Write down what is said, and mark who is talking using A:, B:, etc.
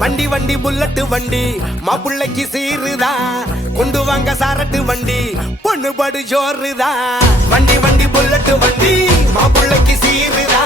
A: வண்டி வண்டி புல்லட்டு வண்டி. மாப்பிள்ளைக்கு சீருதா? கொண்டு வாங்க சாரட்டு வண்டி. பொண்ணு படு ஜோறுதா வண்டி வண்டி புல்லட்டு வண்டி. மாப்பிள்ளைக்கு சீருதா?